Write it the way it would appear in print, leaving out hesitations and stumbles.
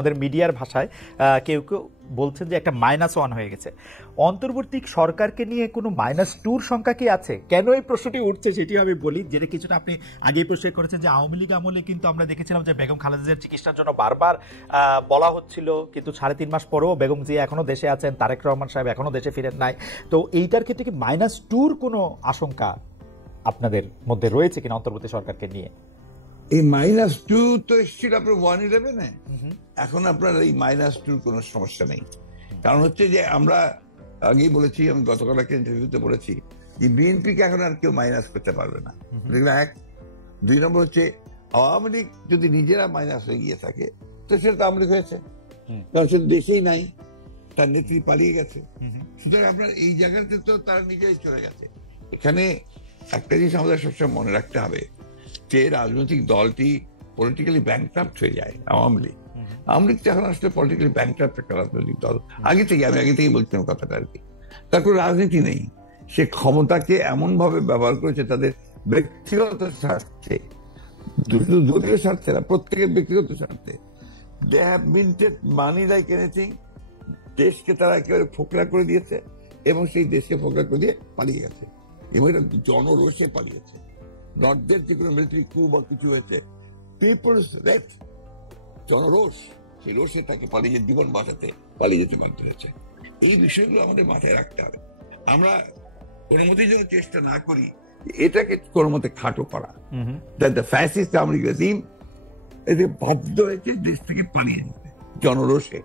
আমাদের মিডিয়ার ভাষায় কেউ কেউ বলছেন যে একটা -1 হয়ে গেছে। অন্তর্বর্তী সরকারকে নিয়ে কোনো -2 সংখ্যা কি আছে? কেন এই প্রশ্নটি উঠছে সেটি আমি বলি, যেটা কিছুটা আপনি আগেই প্রশ্ন করেছেন যে আওয়ামী লীগ আমলে কিন্তু আমরা দেখেছিলাম যে বেগম খালেদা জিয়ার চিকিৎসার জন্য বারবার বলা হচ্ছিল, কিন্তু 3.5 মাস পরেও বেগম জিয়া এখনো দেশে আছেন, তারেক রহমান সাহেব এখনো দেশে ফিরেন নাই। তো এইটার ক্ষেত্রে কি -2 কোনো আশঙ্কা আপনাদের মধ্যে রয়েছে কিনা অন্তর্বর্তী সরকারকে নিয়ে? এই -2 তো এসেছিল আপনার 111-এ। এখন আপনার এই -2 কোনো সমস্যা নেই। কারণ হচ্ছে যে আমরা আগেই বলেছি, আমি গতকাল একটা ইন্টারভিউতে বলেছি যে বিএনপিকে এখন আর কেউ মাইনাস করতে পারবে না। এক, 2 নম্বর হচ্ছে আওয়ামী লীগ যদি নিজেরা মাইনাস হয়ে গিয়ে থাকে তো সেটা তো আওয়ামী লীগ হয়েছে, কারণ সে দেশেই নাই, তার নেত্রী পালিয়ে গেছে। সুতরাং আপনার এই জায়গাতে তো তারা নিজেই চলে গেছে। এখানে একটা জিনিস আমাদের সবসময় মনে রাখতে হবে যে রাজনৈতিক দলটি পলিটিক্যালি ব্যাংক্রাফট হয়ে যায়। আওয়ামী লীগ তো এখন আসলে পলিটিক্যালি ব্যাংক্রাফট একটা রাজনৈতিক দল। আমি আগে থেকেই বলছিলাম কথাটা আর কি। তার কোনো রাজনীতি নেই। সে ক্ষমতাকে এমন ভাবে ব্যবহার করেছে তাদের ব্যক্তিগত স্বার্থে, দলীয় স্বার্থে না, প্রত্যেকের ব্যক্তিগত স্বার্থে। They have minted money like anything. দেশকে তারা একেবারে ফোকলা করে দিয়েছে এবং সেই দেশকে ফোকলা করে দিয়ে পালিয়ে গেছে, এবং এটা জনরোষে পালিয়েছে। নর্থদের যে কোনো মিলিটারি কু বা কিছু হয়েছে, পিপলস রেট, জনরোষ, সেই রোষে তাকে পালিয়ে জীবন বাঁচাতে পালিয়ে যেতে বাধ্য হয়েছে। এই বিষয়গুলো আমাদের মাথায় রাখতে হবে। আমরা কোনো মতেই যেন চেষ্টা না করি এটাকে কোনো মতে খাটো করা। ফ্যাসিস্ট আওয়ামী লীগ রেজিম এতে বাধ্য হয়েছে দেশ থেকে পালিয়ে যেতে জনরোষে।